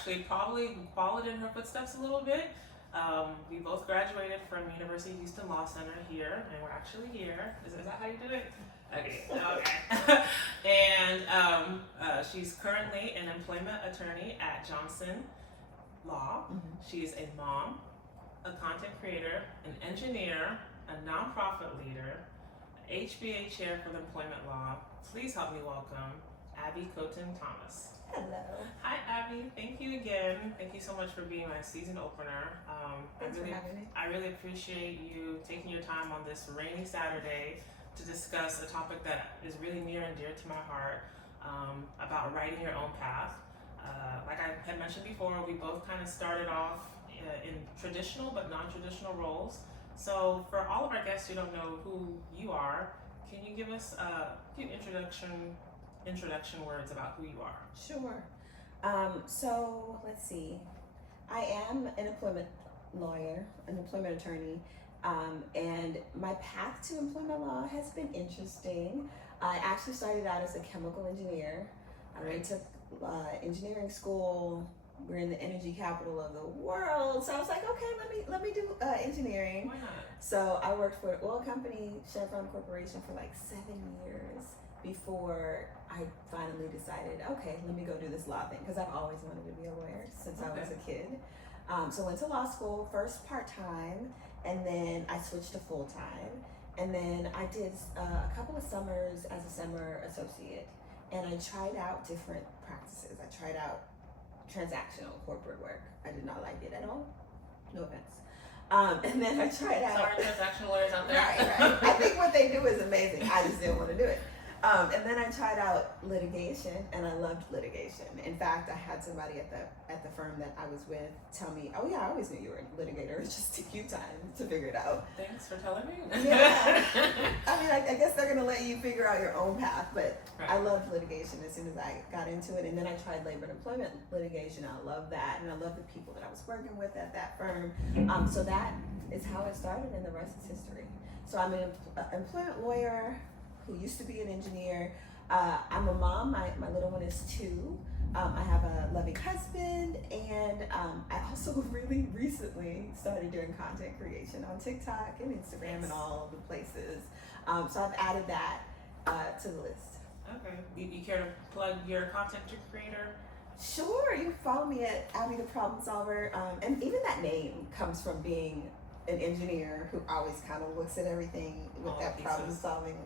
actually probably followed in her footsteps a little bit. We both graduated from University of Houston Law Center here, and we're actually here. Is that how you do it? Okay. And she's currently an employment attorney at Johnson Law. Mm-hmm. She's a mom, a content creator, an engineer, a nonprofit leader, HBA chair for the employment law. Please help me welcome Abby Kotun-Thomas. Hello. Hi, Abby. Thank you again. Thank you so much for being my season opener. Thanks for having me. I really appreciate you taking your time on this rainy Saturday to discuss a topic that is really near and dear to my heart, about writing your own path. Like I had mentioned before, we both kind of started off in traditional but non-traditional roles. So for all of our guests who don't know who you are, can you give us a few introduction words about who you are? Sure. So let's see. I am an employment lawyer, an employment attorney, and my path to employment law has been interesting. I actually started out as a chemical engineer. I went to engineering school. We're in the energy capital of the world, so I was like, okay, let me do engineering. Why not? So I worked for an oil company, Chevron Corporation, for like 7 years before I finally decided, okay, let me go do this law thing, because I've always wanted to be a lawyer since I was a kid. So I went to law school, first part-time, and then I switched to full-time. And then I did a couple of summers as a summer associate, and I tried out different practices. I tried out transactional corporate work. I did not like it at all. No offense. And then I tried out. Sorry, transactional lawyers out there. Right. I think what they do is amazing. I just didn't want to do it. And then I tried out litigation, and I loved litigation. In fact, I had somebody at the firm that I was with tell me, "Oh yeah, I always knew you were a litigator. It just took you time to figure it out." Thanks for telling me. Yeah. I mean, I guess they're gonna let you figure out your own path, but Right. I loved litigation as soon as I got into it. And then I tried labor and employment litigation. I love that, and I love the people that I was working with at that firm. So that is how it started, and the rest is history. So I'm an employment lawyer who used to be an engineer. I'm a mom. My little one is 2. I have a loving husband, and I also really recently started doing content creation on TikTok and Instagram and all of the places. So I've added that to the list. Okay. You care to plug your content creator? Sure, you can follow me at Abby the Problem Solver. And even that name comes from being an engineer who always kind of looks at everthing with All that pieces. problem solving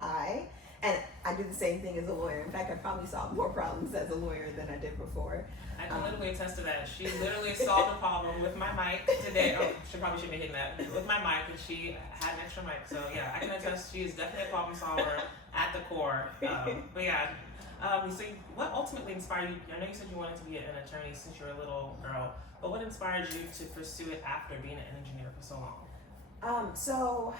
eye. And I do the same thing as a lawyer. In fact, I probably solved more problems as a lawyer than I did before. I can literally attest to that. She literally solved a problem with my mic today. Oh, she probably shouldn't be hitting that. With my mic, and she had an extra mic. So yeah, I can attest she is definitely a problem solver at the core. But yeah, so what ultimately inspired you? I know you said you wanted to be an attorney since you were a little girl, but what inspired you to pursue it after being an engineer for so long? So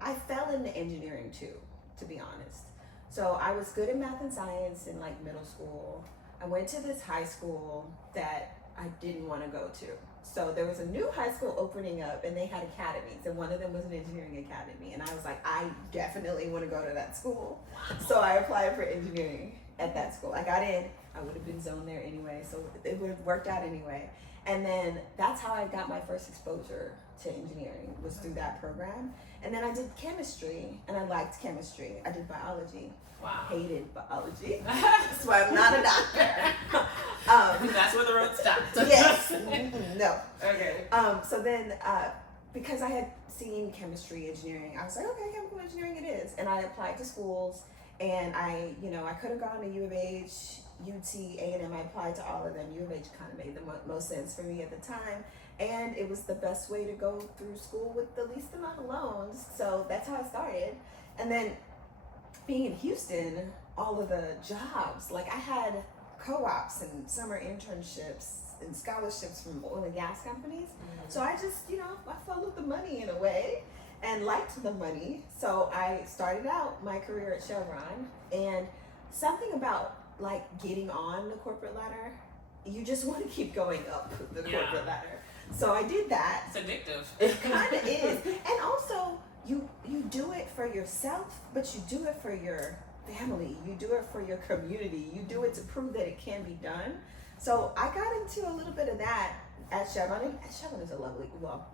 I fell into engineering too, to be honest. So I was good at math and science in like middle school. I went to this high school that I didn't want to go to. So there was a new high school opening up, and they had academies, and one of them was an engineering academy. And I was like, I definitely want to go to that school. So I applied for engineering at that school. I got in. I would have been zoned there anyway, so it would have worked out anyway. And then that's how I got my first exposure to engineering, was through that program. And then I did chemistry, and I liked chemistry. I did biology. Wow. Hated biology. That's why I'm not a doctor. That's where the road stops. Yes. No. Okay. So then, because I had seen chemistry engineering, I was like, okay, chemical engineering it is. And I applied to schools, and I could have gone to U of H, UT, A&M. I applied to all of them. U of H kind of made the most sense for me at the time. And it was the best way to go through school with the least amount of loans. So that's how I started. And then being in Houston, all of the jobs, like I had co-ops and summer internships and scholarships from oil and gas companies. Mm-hmm. So I just, I followed the money in a way and liked the money. So I started out my career at Chevron, and something about like getting on the corporate ladder, you just want to keep going up the corporate ladder. So I did that. It's addictive. It kind of is. And also, you do it for yourself, but you do it for your family. You do it for your community. You do it to prove that it can be done. So I got into a little bit of that at Chevron. And Chevron is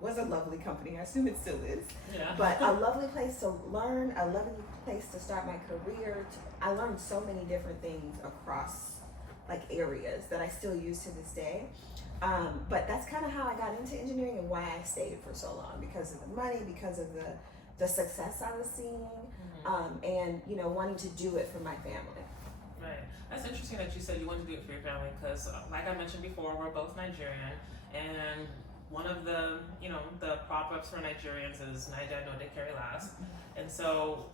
was a lovely company. I assume it still is. Yeah. But a lovely place to learn, a lovely place to start my career. I learned so many different things across like areas that I still use to this day. But that's kind of how I got into engineering and why I stayed for so long, because of the money, because of the success I was seeing, and wanting to do it for my family. Right. That's interesting that you said you wanted to do it for your family, because like I mentioned before, we're both Nigerian, and one of the the proverbs for Nigerians is "Naija no de carry last," and so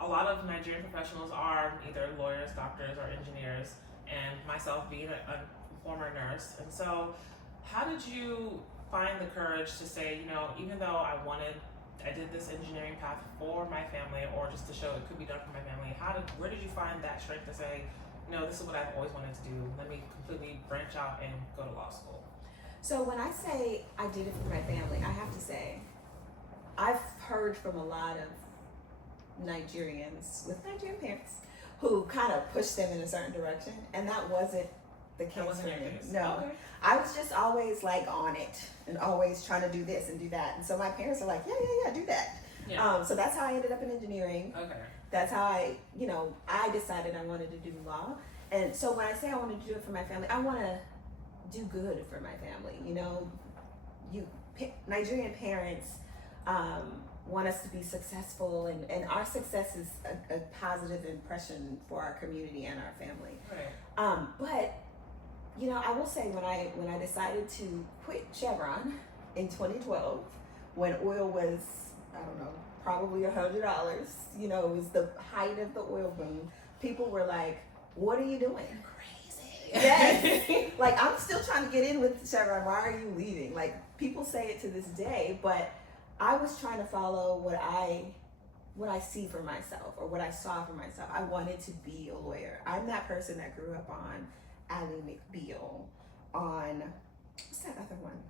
a lot of Nigerian professionals are either lawyers, doctors, or engineers, and myself being a former nurse. And so how did you find the courage to say, even though I did this engineering path for my family, or just to show it could be done for my family, where did you find that strength to say, no, this is what I've always wanted to do, let me completely branch out and go to law school? So when I say I did it for my family, I have to say I've heard from a lot of Nigerians with Nigerian parents who kind of pushed them in a certain direction, and that wasn't the case for me. No. Okay. I was just always like on it and always trying to do this and do that. And so my parents are like, yeah, do that. Yeah. So that's how I ended up in engineering. Okay. That's how I decided I wanted to do law. And so when I say I wanted to do it for my family, I want to do good for my family. Nigerian parents want us to be successful, and our success is a positive impression for our community and our family. Right. But I will say when I decided to quit Chevron in 2012, when oil was, I don't know, probably $100, it was the height of the oil boom. People were like, "What are you doing?" Crazy. Yes. Like, I'm still trying to get in with Chevron. Why are you leaving? Like, people say it to this day, but I was trying to follow what I see for myself, or what I saw for myself. I wanted to be a lawyer. I'm that person that grew up on Ally McBeal, on what's that other one?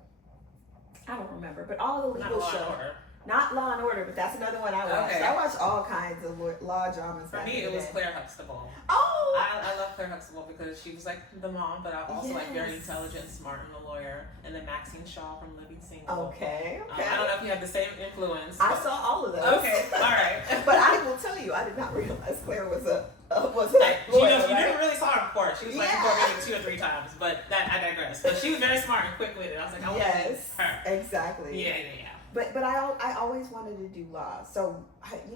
I don't remember, but all the legal shows. Not Law and Order, but that's another one I watched. Okay. I watched all kinds of law dramas. For me, it was Claire Huxtable. Oh! I love Claire Huxtable because she was like the mom, but I also like very intelligent, smart, and a lawyer. And then Maxine Shaw from Living Single. Okay. I don't know if you have the same influence. I saw all of those. Okay, all right. But I will tell you, I did not realize Claire was a lawyer. You never really saw her in court. She was like in court maybe 2 or 3 times, but I digress. But she was very smart and quick-witted. I was like, I want to be her. Exactly. Yeah. But I always wanted to do law. So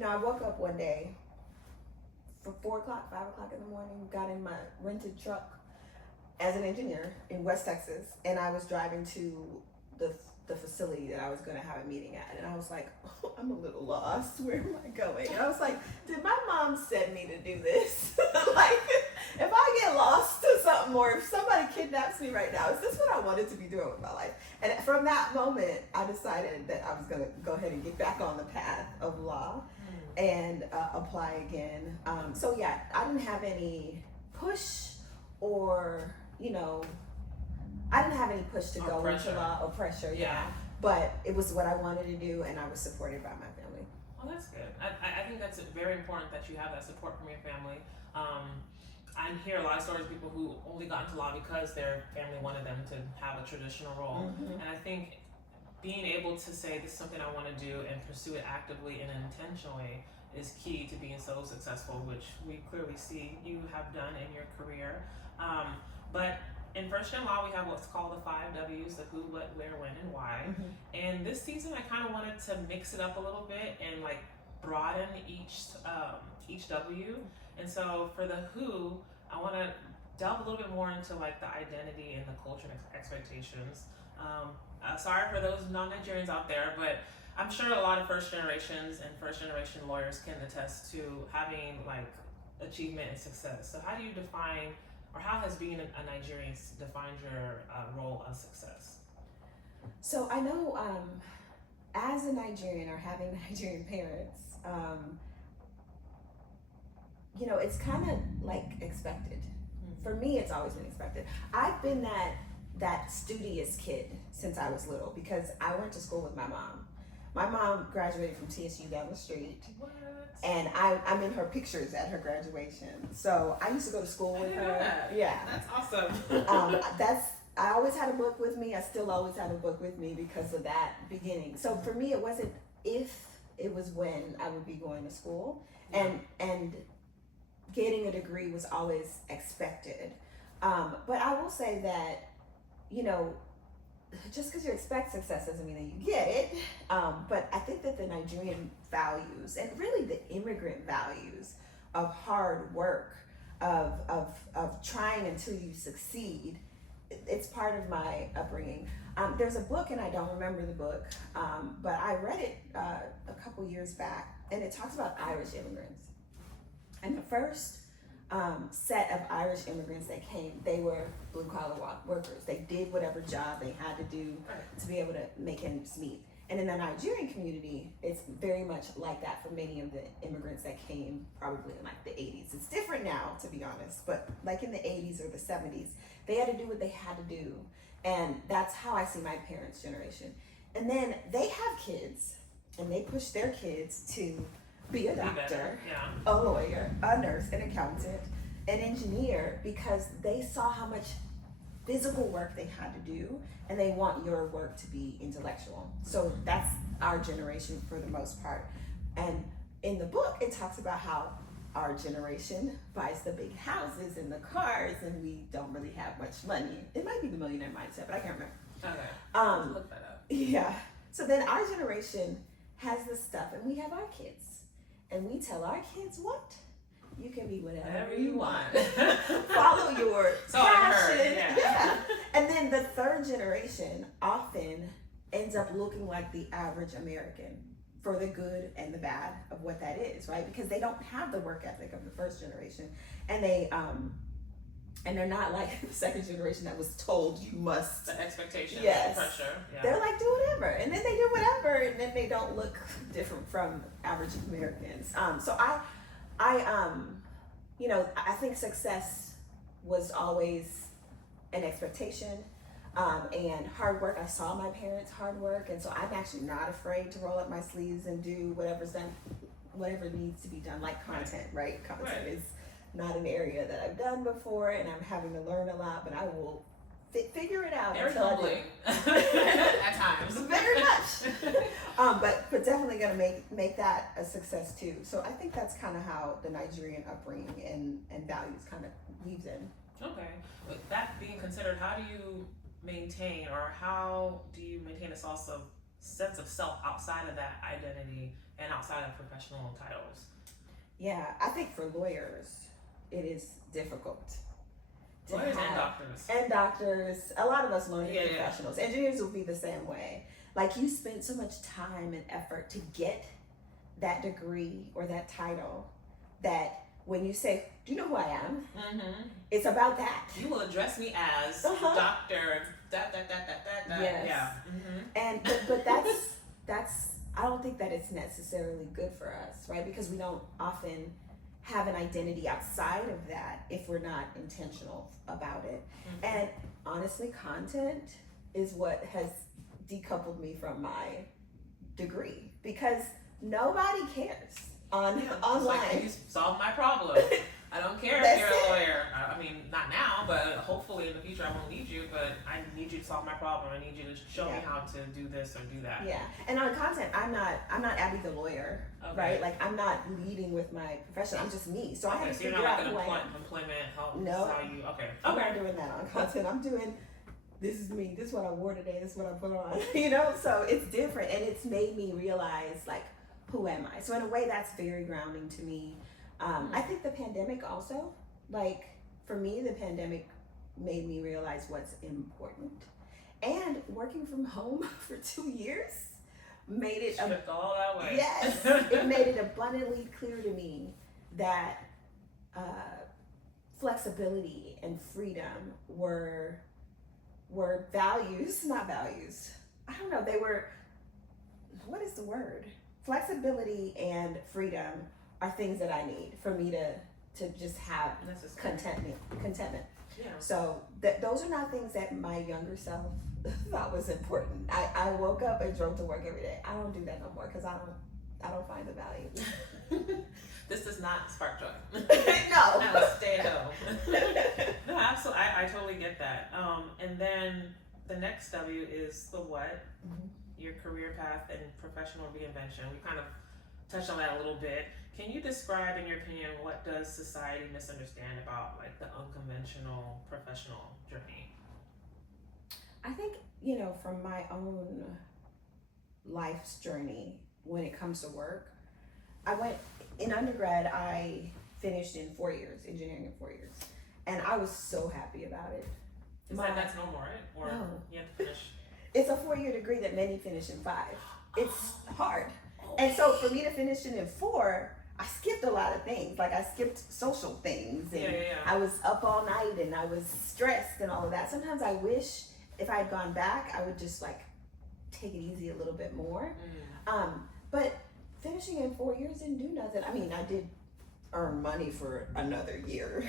I woke up one day for 4 o'clock, 5 o'clock in the morning, got in my rented truck as an engineer in West Texas, and I was driving to the facility that I was going to have a meeting at, and I was like, oh, I'm a little lost. Where am I going? And I was like, did my mom send me to do this? Like, if I get lost to something, or if somebody kidnaps me right now, is this what I wanted to be doing with my life? And from that moment, I decided that I was going to go ahead and get back on the path of law and apply again. So yeah, I didn't have any push, or I didn't have any push to go into law, or pressure. Yeah. But it was what I wanted to do, and I was supported by my family. Well, that's good. I think that's very important that you have that support from your family. I hear a lot of stories of people who only got into law because their family wanted them to have a traditional role. And I think being able to say, this is something I want to do, and pursue it actively and intentionally is key to being so successful, which we clearly see you have done in your career. But in first-gen law, we have what's called the 5 W's, the who, what, where, when, and why. And this season, I kind of wanted to mix it up a little bit and like broaden each W. And so for the who, I want to delve a little bit more into like the identity and the culture and expectations. Sorry for those non-Nigerians out there, but I'm sure a lot of first generations and first generation lawyers can attest to having like achievement and success. So how do you define, or how has being a Nigerian defined your role of success? So I know as a Nigerian, or having Nigerian parents, it's kind of like expected. For me, it's always been expected. I've been that studious kid since I was little, because I went to school with my mom. My mom mom graduated from TSU down the street. What? And I'm in her pictures at her graduation. So I used to go to school with her. Yeah. That's awesome. I always had a book with me. I still always have a book with me because of that beginning. So for me, it wasn't if, it was when I would be going to school. And getting a degree was always expected. But I will say that, you know, just because you expect success doesn't mean that you get it. But I think that the Nigerian values, and really the immigrant values of hard work, of trying until you succeed, it's part of my upbringing. There's a book, and I don't remember the book, but I read it a couple years back, and it talks about Irish immigrants. And the first set of Irish immigrants that came, they were blue-collar workers. They did whatever job they had to do to be able to make ends meet. And in the Nigerian community, it's very much like that for many of the immigrants that came probably in like the 80s. It's different now, to be honest, but like in the 80s or the 70s, they had to do what they had to do. And that's how I see my parents' generation. And then they have kids, and they push their kids to be a doctor, a lawyer, a nurse, an accountant, an engineer, because they saw how much physical work they had to do, and they want your work to be intellectual. So that's our generation for the most part. And in the book, it talks about how our generation buys the big houses and the cars, and we don't really have much money. It might be the millionaire mindset, but I can't remember. Okay. Look that up. Yeah. So then our generation has this stuff, and we have our kids. And we tell our kids what? You can be whatever you want. Follow your passion. Yeah. And then the third generation often ends up looking like the average American, for the good and the bad of what that is, right? Because they don't have the work ethic of the first generation, and they're not like the second generation that was told you must. The expectation, yes, the pressure. Yeah. They're like, do whatever, and then they do whatever, and then they don't look different from average Americans. So you know, I think success was always an expectation. And hard work, I saw my parents' hard work, and so I'm actually not afraid to roll up my sleeves and do whatever needs to be done, like content, right? Content is not an area that I've done before, and I'm having to learn a lot, but I will figure it out. Very humbling at times. Very much. But definitely gonna make that a success too. So I think that's kind of how the Nigerian upbringing and values kind of weaves in. Okay. With that being considered, how do you maintain a sense of self outside of that identity and outside of professional titles? Yeah, I think for lawyers, it is difficult. Lawyers and doctors. And doctors, a lot of us learning professionals. Yeah. Engineers will be the same way. Like, you spend so much time and effort to get that degree or that title that when you say, do you know who I am? Mm-hmm. It's about that. You will address me as Dr. That. Yes. Yeah. Mm-hmm. But that's I don't think that it's necessarily good for us, right? Because we don't often have an identity outside of that if we're not intentional about it. Mm-hmm. And honestly, content is what has decoupled me from my degree, because nobody cares online. Like, you solve my problem. I don't care if you're a lawyer. I mean, not now, but hopefully in the future I won't need you, but I need you to solve my problem. I need you to show me how to do this or do that. Yeah. And on content, I'm not Abby the lawyer, right? Like, I'm not leading with my profession. I'm just me. So I have to figure out who I am. Employment help. No. I'm Okay. not doing that on content. I'm doing, this is me. This is what I wore today. This is what I put on. You know? So it's different, and it's made me realize, like, who am I? So in a way, that's very grounding to me. I think the pandemic also, like, for me, the pandemic made me realize what's important. And working from home for 2 years made it all that way. Yes, it made it abundantly clear to me that flexibility and freedom were values, not values. I don't know. They were, what is the word? Flexibility and freedom are things that I need for me to just have contentment. Yeah. So those are not things that my younger self thought was important. I woke up and drove to work every day. I don't do that no more because I don't find the value. This does not spark joy. No. No, stay at home. No, absolutely. I totally get that. And then the next W is the what, your career path and professional reinvention. We kind of touched on that a little bit. Can you describe, in your opinion, what does society misunderstand about like the unconventional professional journey? I think, from my own life's journey when it comes to work, in undergrad, I finished in 4 years, engineering in 4 years. And I was so happy about it. That's no more, right? Or no. You have to finish? It's a 4-year degree that many finish in 5. It's hard. And so for me to finish it in 4, I skipped a lot of things. Like I skipped social things and I was up all night and I was stressed and all of that. Sometimes I wish if I had gone back, I would just like take it easy a little bit more. But finishing in 4 years didn't do nothing. I mean, I did earn money for another year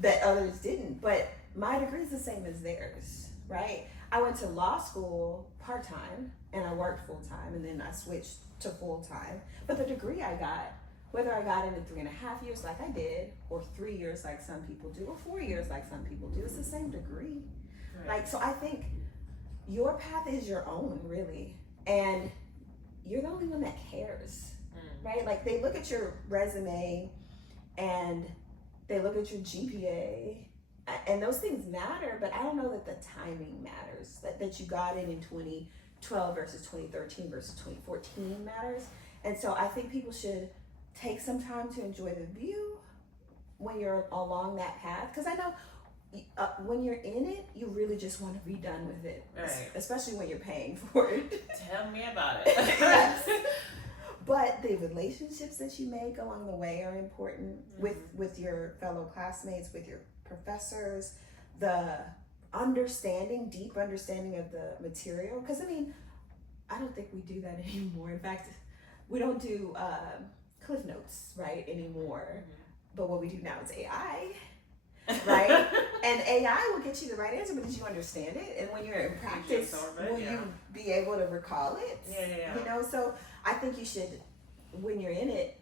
that others didn't, but my degree is the same as theirs, right? I went to law school part-time and I worked full-time and then I switched to full-time. But the degree I got, whether I got it in 3.5 years like I did, or 3 years like some people do, or 4 years like some people do, it's the same degree. Right. So I think your path is your own, really. And you're the only one that cares, right? Like they look at your resume and they look at your GPA and those things matter, but I don't know that the timing matters, that you got it in 2012 versus 2013 versus 2014 matters. And so I think people should take some time to enjoy the view when you're along that path. Because I know when you're in it, you really just want to be done with it, right? Especially when you're paying for it. Tell me about it. Yes. But the relationships that you make along the way are important with your fellow classmates, with your professors, the deep understanding of the material. Because I mean, I don't think we do that anymore. In fact, we don't do Cliff Notes, right, anymore. But what we do now is AI. Right? And AI will get you the right answer, but did you understand it? And when you're in practice, will you be able to recall it? So I think you should, when you're in it,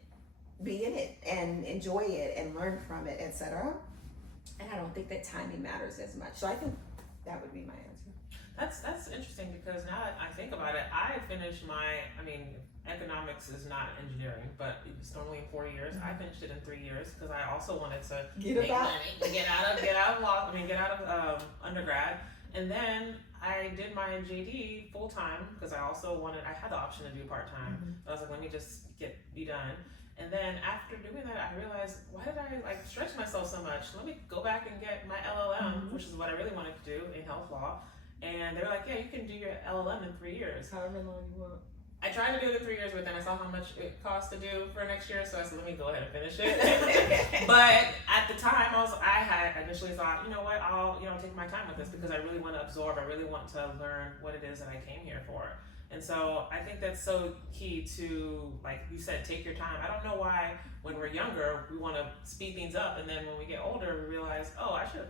be in it and enjoy it and learn from it, etc. And I don't think that timing matters as much. So I think that would be my answer. That's interesting because now I think about it, economics is not engineering, but it's normally in 4 years. I finished it in 3 years because I also wanted to make money to get out of undergrad. And then I did my JD full time because I had the option to do part time. I was like, let me just be done. And then after doing that, I realized, why did I stretch myself so much? Let me go back and get my LLM, which is what I really wanted to do in health law. And they were like, yeah, you can do your LLM in 3 years. However long you want. I tried to do it in 3 years, but then I saw how much it cost to do for next year, so I said, let me go ahead and finish it. But at the time, I had initially thought, you know what, I'll take my time with this because I really want to absorb. I really want to learn what it is that I came here for. And so I think that's so key to, like you said, take your time. I don't know why when we're younger we want to speed things up, and then when we get older we realize, oh, I should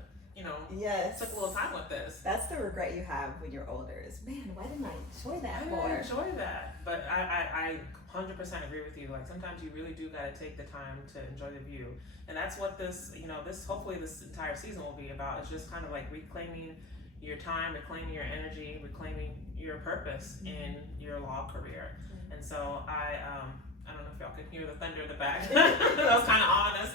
took a little time with this. That's the regret you have when you're older is, man, why didn't I enjoy that more? I didn't enjoy that. But I 100% agree with you. Like sometimes you really do got to take the time to enjoy the view. And that's what this hopefully this entire season will be about. It's just kind of like reclaiming your time, reclaiming your energy, reclaiming your purpose in your law career. And so I don't know if y'all can hear the thunder in the back. That was kind of honest.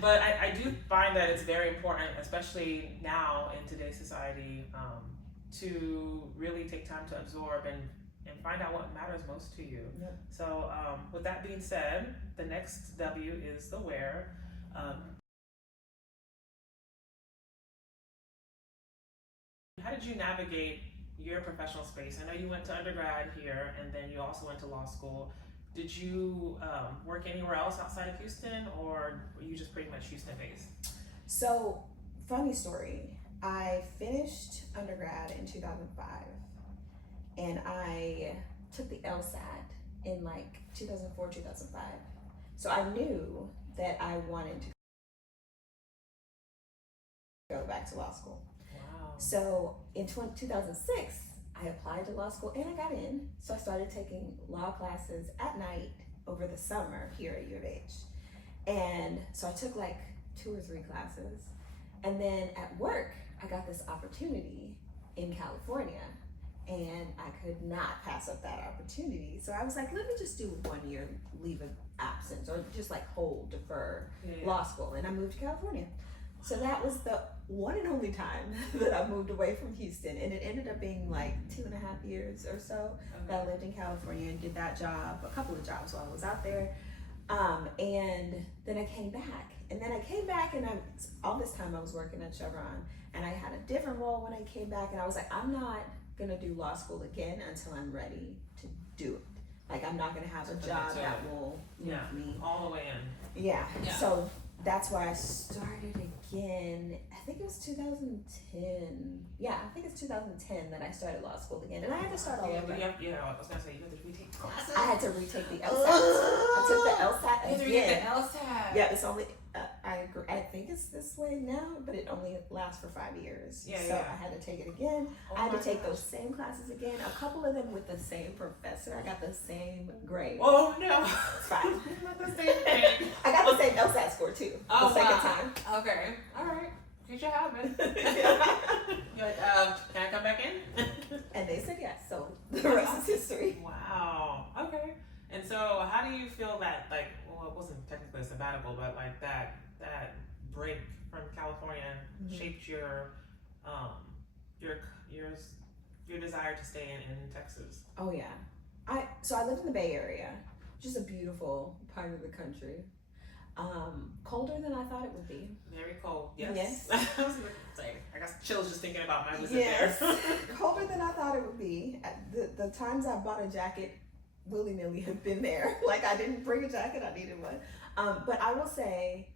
But I do find that it's very important, especially now in today's society, to really take time to absorb and find out what matters most to you. Yep. So with that being said, the next W is the where. How did you navigate your professional space? I know you went to undergrad here and then you also went to law school. Did you work anywhere else outside of Houston, or were you just pretty much Houston based? So, funny story. I finished undergrad in 2005 and I took the LSAT in 2004, 2005. So I knew that I wanted to go back to law school. Wow. So in 2006, I applied to law school and I got in. So I started taking law classes at night over the summer here at U of H. And so I took like 2 or 3 classes. And then at work, I got this opportunity in California and I could not pass up that opportunity. So I was like, let me just do 1 year leave of absence or just like defer law school. And I moved to California. So that was the one and only time that I moved away from Houston. And it ended up being like 2.5 years or so that I lived in California and did that job, a couple of jobs while I was out there. And then I came back. And then I came back and all this time I was working at Chevron. And I had a different role when I came back. And I was like, I'm not gonna do law school again until I'm ready to do it. Like I'm not gonna have a job that will move me all the way in. Yeah. So that's why I started again. I think it was 2010. Yeah, I think it's 2010 that I started law school again, and I had to start all over. I was gonna say you had to retake classes. I had to retake the LSAT. I took the LSAT again. You had to retake the LSAT. Yeah, it's only. I agree. I think it's this way now, but it only lasts for 5 years. So I had to take it again. I had to take those same classes again. A couple of them with the same professor. I got the same grade. Oh no, it's fine. Not the same thing. I got the same LSAT score too. Oh, the second time. Okay. All right. You should have it. You're like, can I come back in? And they said yes. So the rest is history. Wow. Okay. And so, how do you feel that, like, well, it wasn't technically a sabbatical, but like that break from California shaped your desire to stay in Texas? Oh yeah. I lived in the Bay Area, which is a beautiful part of the country. Colder than I thought it would be. Very cold. Yes. I was gonna say, I got chills just thinking about my visit there. Colder than I thought it would be. The times I bought a jacket willy-nilly have been there. Like I didn't bring a jacket, I needed one. But I will say,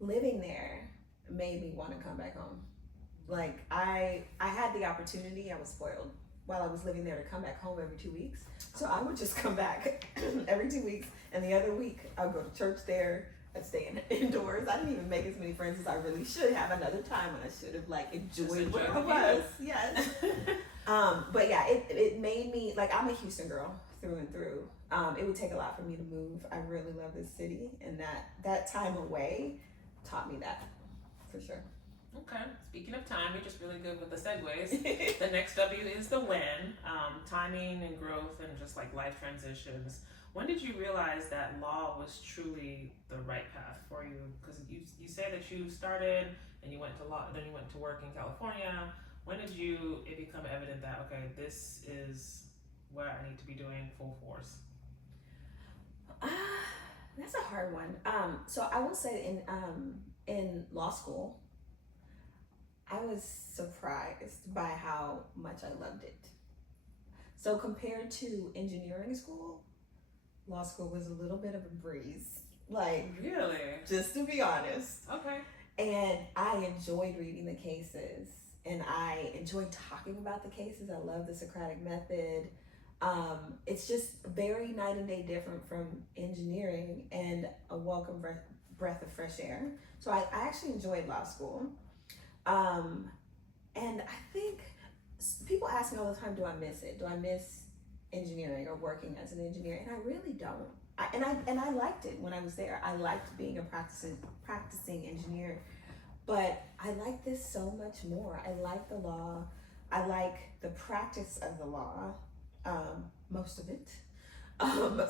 living there made me want to come back home. Like I had the opportunity, I was spoiled while I was living there to come back home every 2 weeks. So I would just come back every 2 weeks, and the other week I would go to church there. I'd stay indoors. I didn't even make as many friends as I really should have. Another time when I should have like enjoyed where I was. Yes. But yeah, it made me, like, I'm a Houston girl through and through. It would take a lot for me to move. I really love this city, and that time away taught me that for sure. Okay. Speaking of time, you're just really good with the segues. The next W is the when. Timing and growth and just like life transitions. When did you realize that law was truly the right path for you? Because you say that you started and you went to law, then you went to work in California. When did it become evident that, okay, this is what I need to be doing full force? That's a hard one. So I will say in law school, I was surprised by how much I loved it. So compared to engineering school, law school was a little bit of a breeze. Like, really? Just to be honest. Okay. And I enjoyed reading the cases, and I enjoyed talking about the cases. I love the Socratic method. It's just very night and day different from engineering, and a welcome breath of fresh air. So I actually enjoyed law school. And I think people ask me all the time, do I miss it? Do I miss engineering or working as an engineer? And I really don't. I liked it when I was there. I liked being a practicing engineer, but I like this so much more. I like the law. I like the practice of the law, most of it.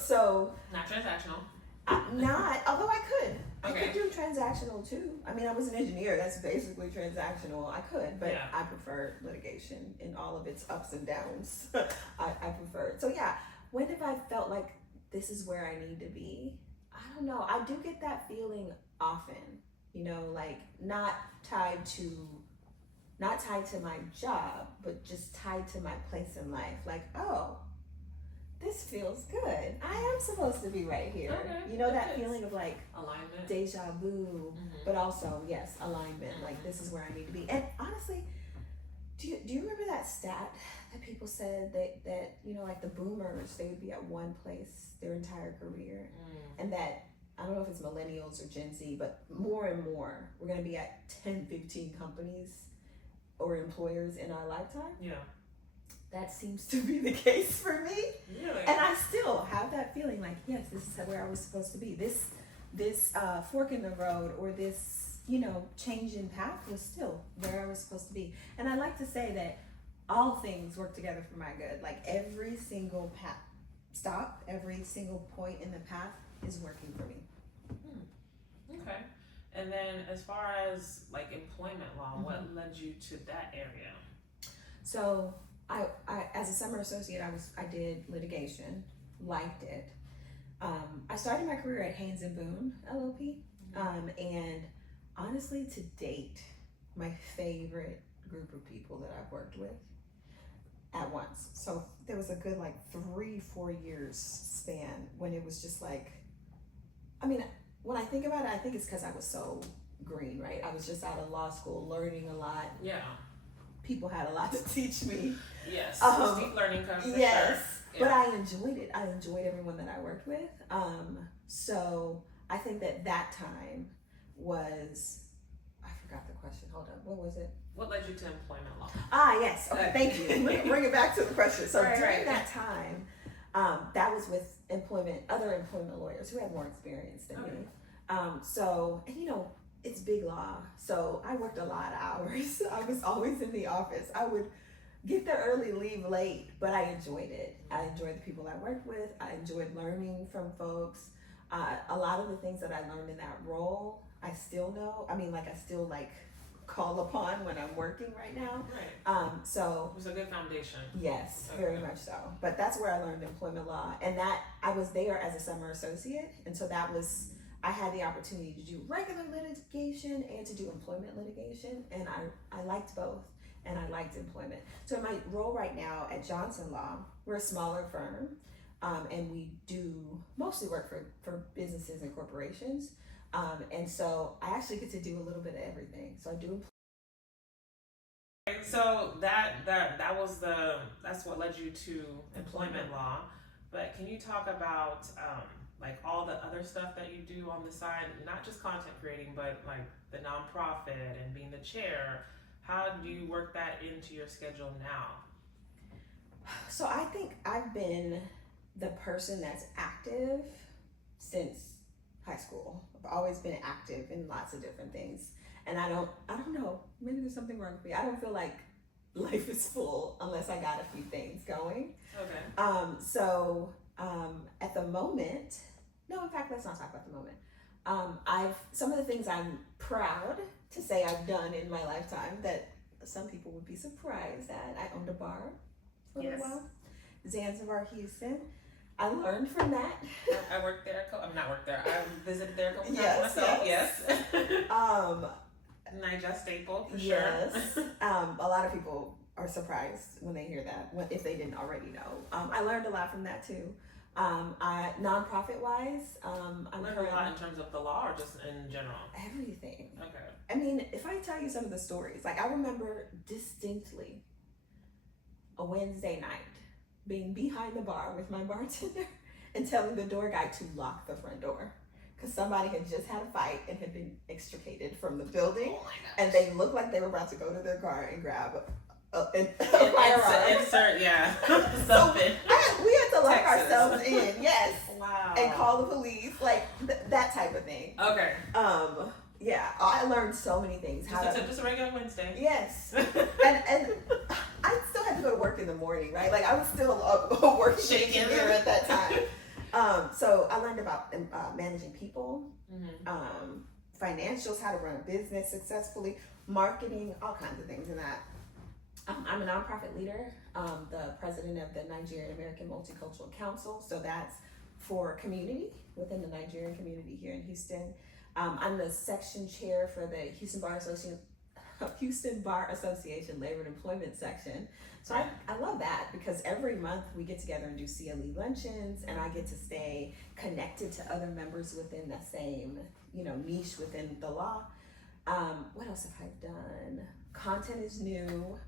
So not transactional. Although I could. Okay. I could do transactional too. I mean, I was an engineer. That's basically transactional. I could, but I prefer litigation in all of its ups and downs. I prefer it. So yeah, when have I felt like this is where I need to be? I don't know. I do get that feeling often, like not tied to my job, but just tied to my place in life. Like, oh, this feels good. I am supposed to be right here. Okay. That feeling of like alignment, deja vu, but also, yes, alignment. Like, this is where I need to be. And honestly, do you remember that stat that people said that like the boomers, they would be at one place their entire career, and that, I don't know if it's millennials or Gen Z, but more and more, we're going to be at 10, 15 companies or employers in our lifetime. Yeah. That seems to be the case for me. Really? And I still have that feeling like, yes, this is where I was supposed to be. This fork in the road, or this, change in path was still where I was supposed to be. And I like to say that all things work together for my good. Like every single stop, every single point in the path is working for me. Okay. And then as far as like employment law, what led you to that area? So I as a summer associate, I did litigation, liked it. I started my career at Haynes and Boone LLP, and honestly, to date, my favorite group of people that I've worked with at once. So there was a good 3-4 years span when it was just like, when I think about it, I think it's because I was so green, right? I was just out of law school, learning a lot. Yeah. People had a lot to teach me. Yes. Steep learning curve. Yes. Sure. Yeah. But I enjoyed it. I enjoyed everyone that I worked with. So I think that time was, I forgot the question. Hold up. What was it? What led you to employment law? Yes. Okay. Thank you. Let me bring it back to the question. So during that time, that was with other employment lawyers who had more experience than me. So, and it's big law. So I worked a lot of hours. I was always in the office. I would get there early, leave late, but I enjoyed it. I enjoyed the people I worked with. I enjoyed learning from folks. A lot of the things that I learned in that role, I still know. I still call upon when I'm working right now. Right. So it was a good foundation. Yes, very much so. But that's where I learned employment law, and that I was there as a summer associate, and so I had the opportunity to do regular litigation and to do employment litigation, and I liked both, and I liked employment. So in my role right now at Johnson Law, we're a smaller firm, and we do mostly work for businesses and corporations. And so I actually get to do a little bit of everything. So I do. So that's what led you to employment law. But can you talk about all the other stuff that you do on the side, not just content creating, but the nonprofit and being the chair? How do you work that into your schedule now? So I think I've been the person that's active since high school. I've always been active in lots of different things. And I don't know, maybe there's something wrong with me. I don't feel like life is full unless I got a few things going. Okay. So at the moment, no, in fact, let's not talk about the moment. Some of the things I'm proud to say I've done in my lifetime that some people would be surprised at. I owned a bar for a little while, Zanzibar, Houston. I learned from that. I worked there. I'm not worked there. I visited there a couple times myself. Yes. Niger staple for sure. Yes. A lot of people are surprised when they hear that, if they didn't already know. I learned a lot from that too. Nonprofit wise, I learned a lot in terms of the law or just in general? Everything. Okay. If I tell you some of the stories, I remember distinctly a Wednesday night being behind the bar with my bartender and telling the door guy to lock the front door because somebody had just had a fight and had been extricated from the building, and they looked like they were about to go to their car and grab a firearm. Insert, yeah. So we had to lock ourselves in, yes. Wow. And call the police, that type of thing. Okay. Yeah, I learned so many things. Just a regular Wednesday. Yes. and I still had to go to work in the morning, right? I was still a working engineer at that time. So I learned about managing people, financials, how to run a business successfully, marketing, all kinds of things in that. I'm a nonprofit leader, the president of the Nigerian American Multicultural Council. So that's for community within the Nigerian community here in Houston. I'm the section chair for the Houston Bar Association Labor and Employment section. So I love that because every month we get together and do CLE luncheons, and I get to stay connected to other members within the same, niche within the law. What else have I done? Content is new.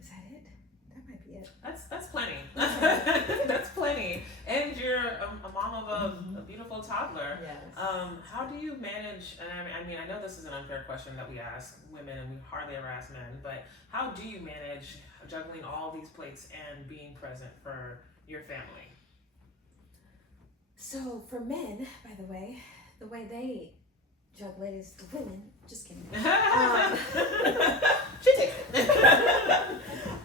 Is that it? That might be it. That's plenty. That's plenty. And you're a mom of a beautiful toddler. Yes. How do you manage, and I mean, I know this is an unfair question that we ask women and we hardly ever ask men, but how do you manage juggling all these plates and being present for your family? So for men, by the way they juggle it is the women. Just kidding. She takes it.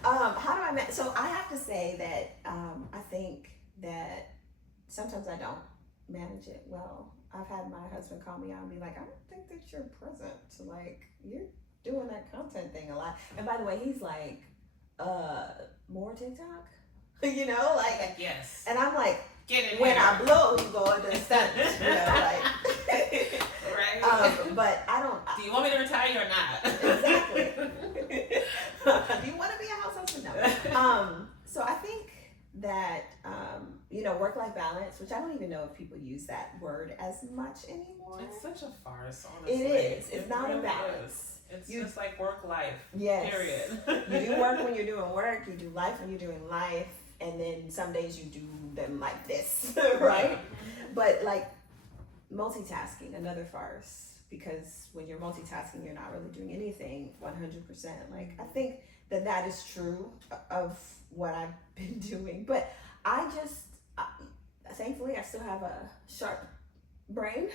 How do I manage? So I have to say that I think that sometimes I don't manage it well. I've had my husband call me out and be like, I don't think that you're present. So like, you're doing that content thing a lot. And by the way, he's like, more TikTok? You know, like, yes. And I'm like, get it when here. I blow, you go into the stunt, you know, like. Right. But I don't. Do you want me to retire or not? Exactly. Do you want to be a house husband? No. So I think that work-life balance, which I don't even know if people use that word as much anymore. It's such a farce, honestly. It is. It's it not really a balance. It's just like work-life. Yes. Period. You do work when you're doing work. You do life when you're doing life. And then some days you do them like this, right? But like multitasking, another farce. Because when you're multitasking, you're not really doing anything 100%. Like, I think that is true of what I've been doing. But thankfully, I still have a sharp brain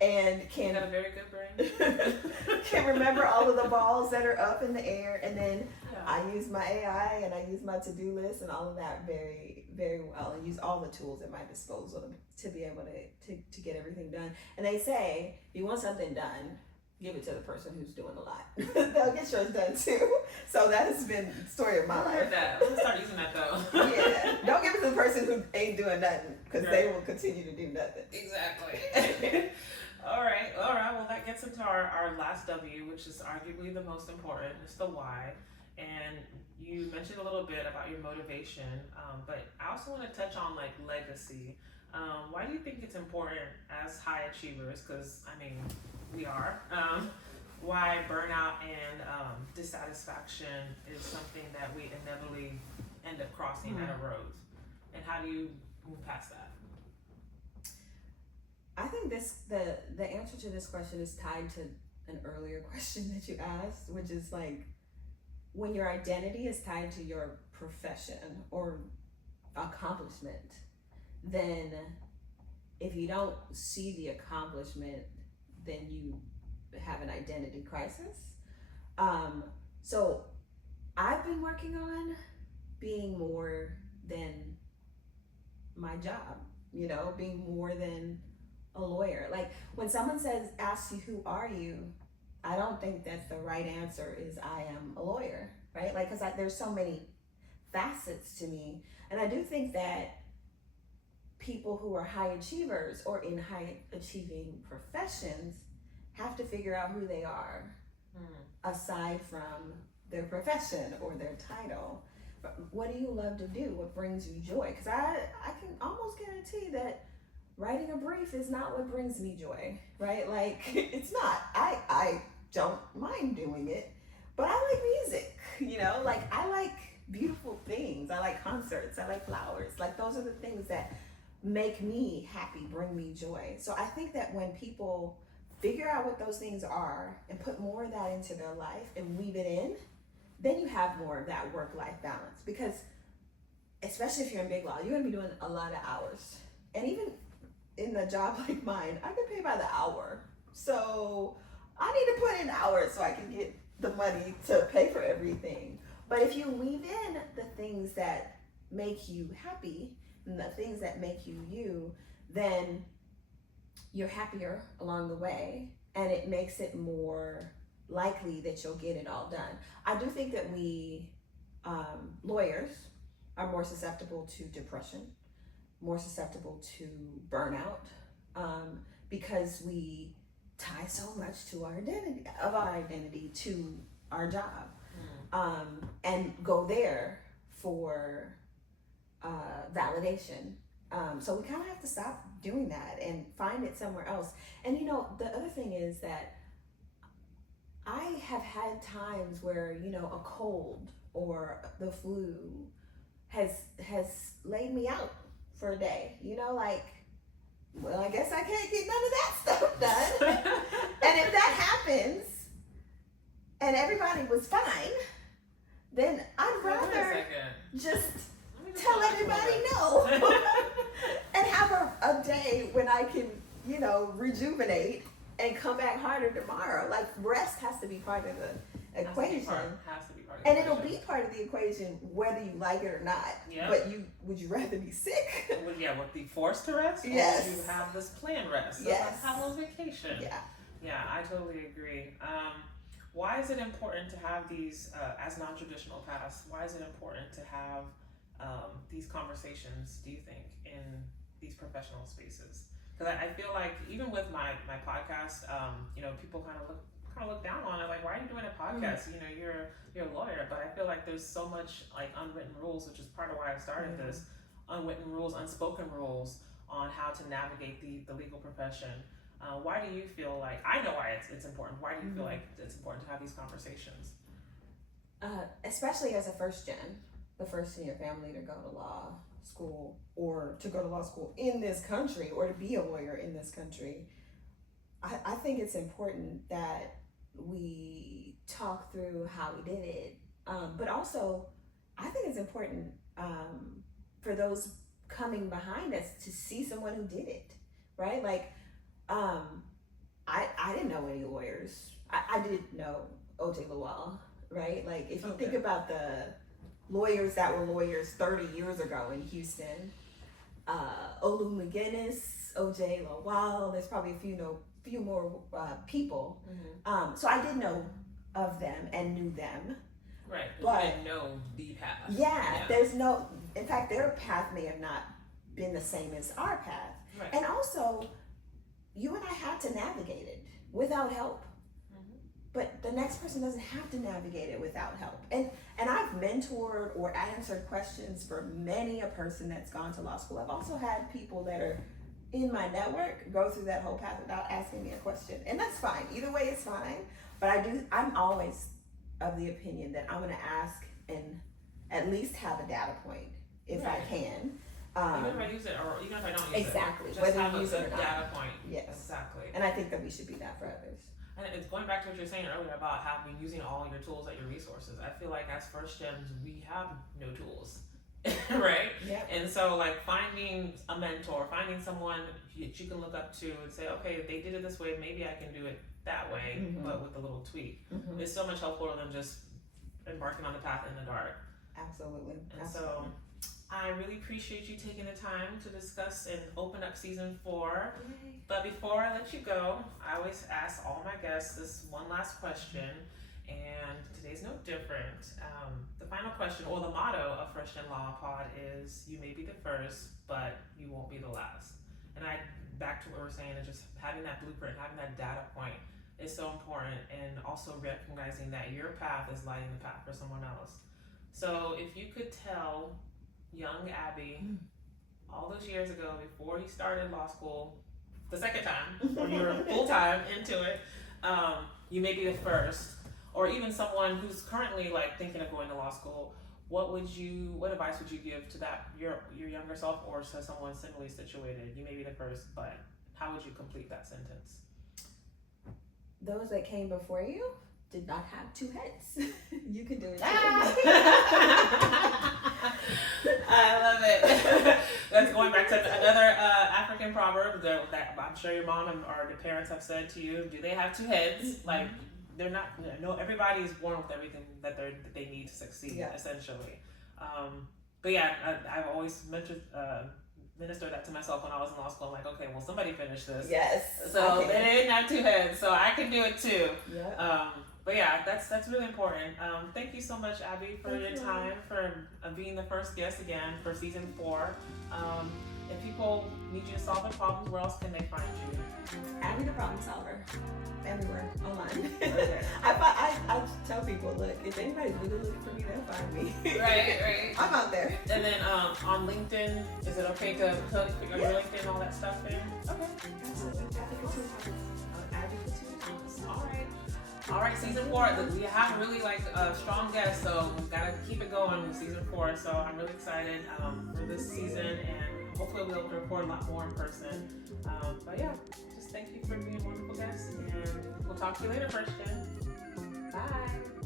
and You got a very good brain. can remember all of the balls that are up in the air. And then Yeah. I use my AI and I use my to-do list and all of that very, very well, and use all the tools at my disposal to be able to get everything done. And they say, if you want something done, give it to the person who's doing a lot. They'll get yours done too. So that has been the story of my I life. heard that. I'm gonna start using that though. Yeah, don't give it to the person who ain't doing nothing, because Right. they will continue to do nothing. Exactly. All right. Well, that gets into our last W, which is arguably the most important. It's the why. And you mentioned a little bit about your motivation, but I also want to touch on like legacy. Why do you think it's important as high achievers? Because I mean, we are. Why burnout and dissatisfaction is something that we inevitably end up crossing at a road, and how do you move past that? I think the answer to this question is tied to an earlier question that you asked, which is like, when your identity is tied to your profession or accomplishment, then if you don't see the accomplishment, then you have an identity crisis. So I've been working on being more than my job, being more than a lawyer. Like, when someone asks you, who are you? I don't think that the right answer is I am a lawyer, right? Like, because there's so many facets to me. And I do think that people who are high achievers or in high achieving professions have to figure out who they are aside from their profession or their title. What do you love to do? What brings you joy? Because I can almost guarantee that writing a brief is not what brings me joy, right? Like, it's not. I don't mind doing it, but I like music, like, I like beautiful things. I like concerts. I like flowers. Like, those are the things that make me happy, bring me joy. So I think that when people figure out what those things are and put more of that into their life and weave it in, then you have more of that work-life balance. Because especially if you're in big law, you're gonna be doing a lot of hours. And even in a job like mine, I get paid by the hour. So I need to put in hours so I can get the money to pay for everything. But if you weave in the things that make you happy and the things that make you you, then you're happier along the way, and it makes it more likely that you'll get it all done. I do think that we lawyers are more susceptible to depression, more susceptible to burnout, because we tie so much to our identity to our job, and go there for validation. So we kind of have to stop doing that and find it somewhere else. And the other thing is that I have had times where a cold or the flu has laid me out for a day. Like, well, I guess I can't get none of that stuff done. And if that happens and everybody was fine, then I'd rather just tell everybody no and have a day when I can, rejuvenate and come back harder tomorrow. Like, rest has to be part of the equation. Has to be part of and it'll be part of the equation whether you like it or not. Yep. But would you rather be sick? Would be forced to rest? Yes. Or would you have this planned rest? So Yes. have those vacation. Yeah. Yeah, I totally agree. Why is it important to have these, as non-traditional paths, why is it important to have these conversations, do you think, in these professional spaces? Because I feel like even with my podcast, people kind of look down on it, like, why are you doing a podcast? Mm-hmm. You're a lawyer, but I feel like there's so much like unwritten rules, which is part of why I started mm-hmm. this. Unwritten rules, unspoken rules on how to navigate the legal profession. Why do you feel like, I know why it's important, why do you feel like it's important to have these conversations? Especially as a first gen, the first in your family to go to law school, or to go to law school in this country, or to be a lawyer in this country. I think it's important that we talk through how we did it, but also I think it's important for those coming behind us to see someone who did it, right? Like, I didn't know any lawyers. I did know O.J. Lowell, right? Like, if you think about the lawyers that were lawyers 30 years ago in Houston, Olu McGinnis, O.J. Lowell, there's probably a few more people. Mm-hmm. So I did know of them and knew them. Right, but you didn't know the path. Yeah, in fact, their path may have not been the same as our path. Right. And also, you and I had to navigate it without help. Mm-hmm. But the next person doesn't have to navigate it without help. And I've mentored or answered questions for many a person that's gone to law school. I've also had people that are in my network go through that whole path without asking me a question. And that's fine. Either way is fine. But I'm always of the opinion that I'm going to ask and at least have a data point if I can. Even if I use it, or even if I don't use exactly. it. Just Whether have you use it or not. Data point. Yes. Exactly. And I think that we should be that for others. And it's going back to what you were saying earlier about using all your tools at your resources. I feel like as first gens, we have no tools. Right? Yep. And so, like, finding a mentor, finding someone that you can look up to and say, okay, if they did it this way, maybe I can do it that way, mm-hmm. but with a little tweak. Mm-hmm. It's so much helpful than just embarking on the path in the dark. Absolutely. And so I really appreciate you taking the time to discuss and open up season 4. Yay. But before I let you go, I always ask all my guests this one last question, and today's no different. The final question, or the motto of First Gen Law Pod is, you may be the first, but you won't be the last. And back to what we're saying, is just having that blueprint, having that data point is so important, and also recognizing that your path is lighting the path for someone else. So if you could tell young Abby all those years ago, before you started law school the second time, or you were full-time into it, you may be the first, or even someone who's currently like thinking of going to law school, what advice would you give to that your younger self, or to someone similarly situated? You may be the first, but how would you complete that sentence? Those that came before you did not have 2 heads. You can do it too. I love it. That's going back to another African proverb that I'm sure your mom or the parents have said to you. Do they have 2 heads? Like, they're not. No, everybody is born with everything that they need to succeed. Essentially. But yeah, I've always ministered that to myself when I was in law school. I'm like, okay, well, somebody finished this. Yes. So they didn't have 2 heads, so I can do it too. Yeah. But yeah, that's really important. Thank you so much, Abby, for your time, for being the first guest again for season 4. If people need you to solve their problems, where else can they find you? Abby the Problem Solver. Everywhere, online. Okay. I tell people, look, if anybody's really looking for me, they'll find me. Right. I'm out there. And then on LinkedIn, is it okay to put your LinkedIn and all that stuff in? Okay. Absolutely. Abby Kotun-Thomas. All right, season 4. We have really strong guests, so we've got to keep it going with season 4. So I'm really excited for this season, and hopefully hopefully we'll be able to record a lot more in person. But yeah, just thank you for being a wonderful guest, and we'll talk to you later, Christian. Bye.